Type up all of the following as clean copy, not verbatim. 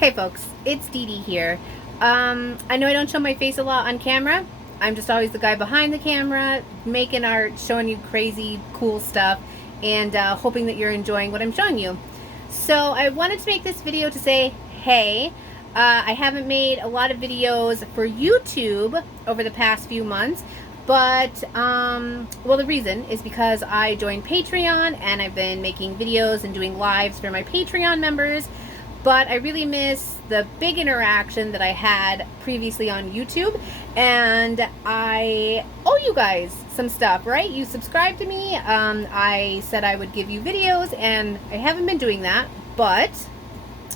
Hey folks, it's DeeDee here. I know I don't show my face a lot on camera. I'm just always the guy behind the camera, making art, showing you crazy, cool stuff, and hoping that you're enjoying what I'm showing you. So I wanted to make this video to say, hey, I haven't made a lot of videos for YouTube over the past few months, but, well, the reason is because I joined Patreon, and I've been making videos and doing lives for my Patreon members. But I really miss the big interaction that I had previously on YouTube, and I owe you guys some stuff, right? You subscribed to me. I said I would give you videos, and I haven't been doing that, but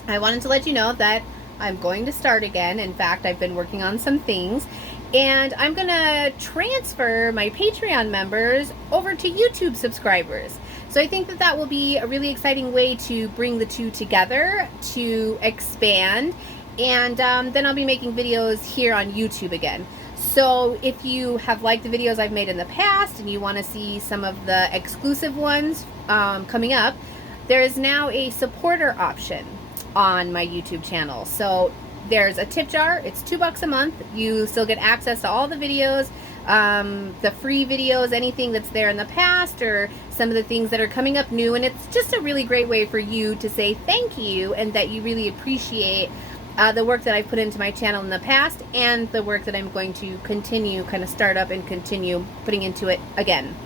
I wanted to let you know that I'm going to start again. In fact, I've been working on some things, and I'm gonna transfer my Patreon members over to YouTube subscribers. So I think that that will be a really exciting way to bring the two together, to expand, and then I'll be making videos here on YouTube again. So if you have liked the videos I've made in the past and you want to see some of the exclusive ones coming up, there is now a supporter option on my YouTube channel. So there's a tip jar. It's $2 a month. You still get access to all the videos, the free videos, anything that's there in the past, or some of the things that are coming up new. And it's just a really great way for you to say thank you and that you really appreciate the work that I put into my channel in the past, and the work that I'm going to continue, kind of start up and continue putting into it again.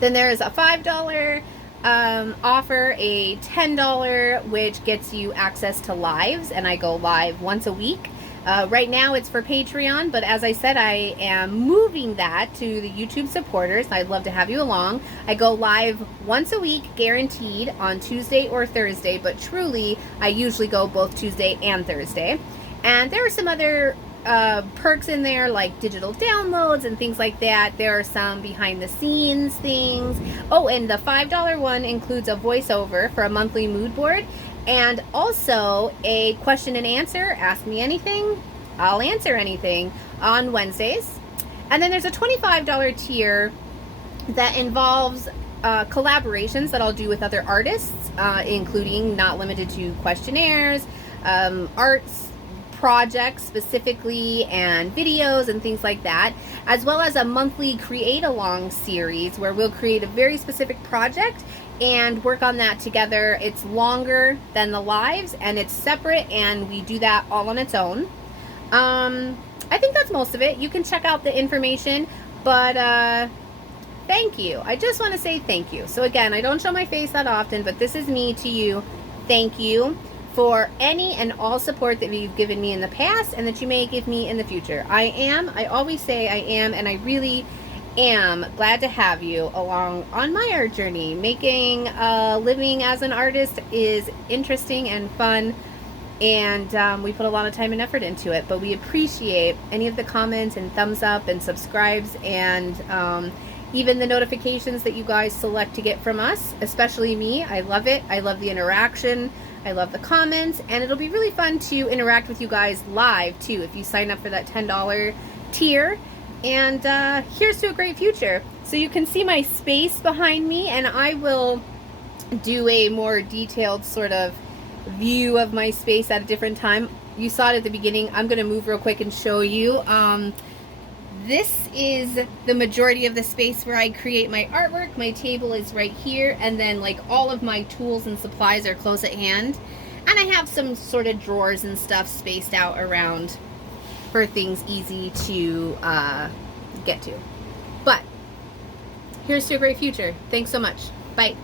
Then there's a $5 offer, a $10, which gets you access to lives, and I go live once a week. Right now it's for Patreon, but as I said, I am moving that to the YouTube supporters. I'd love to have you along. I go live once a week, guaranteed, on Tuesday or Thursday, but truly, I usually go both Tuesday and Thursday. And there are some other perks in there, like digital downloads and things like that. There are some behind the scenes things. Oh, and the $5 one includes a voiceover for a monthly mood board, and also a question and answer. Ask me anything, I'll answer anything, on Wednesdays. And then there's a $25 tier that involves collaborations that I'll do with other artists, including, not limited to, questionnaires, arts projects specifically, and videos and things like that, as well as a monthly create along series where we'll create a very specific project and work on that together. It's longer than the lives, and it's separate, and we do that all on its own. I think that's most of it. You can check out the information, but thank you. I just want to say thank you. So again, I don't show my face that often, but this is me to you. Thank you for any and all support that you've given me in the past and that you may give me in the future. I always say I am, and I really am glad to have you along on my art journey. Making a living as an artist is interesting and fun, and we put a lot of time and effort into it, but we appreciate any of the comments and thumbs up and subscribes, and even the notifications that you guys select to get from us, especially me. I love it. I love the interaction. I love the comments, and it'll be really fun to interact with you guys live too if you sign up for that $10 tier. And here's to a great future. So you can see my space behind me, and I will do a more detailed sort of view of my space at a different time. You saw it at the beginning. I'm going to move real quick and show you. This is the majority of the space where I create my artwork. My table is right here, and then like all of my tools and supplies are close at hand. And I have some sort of drawers and stuff spaced out around for things easy to get to. But here's to a great future. Thanks so much. Bye.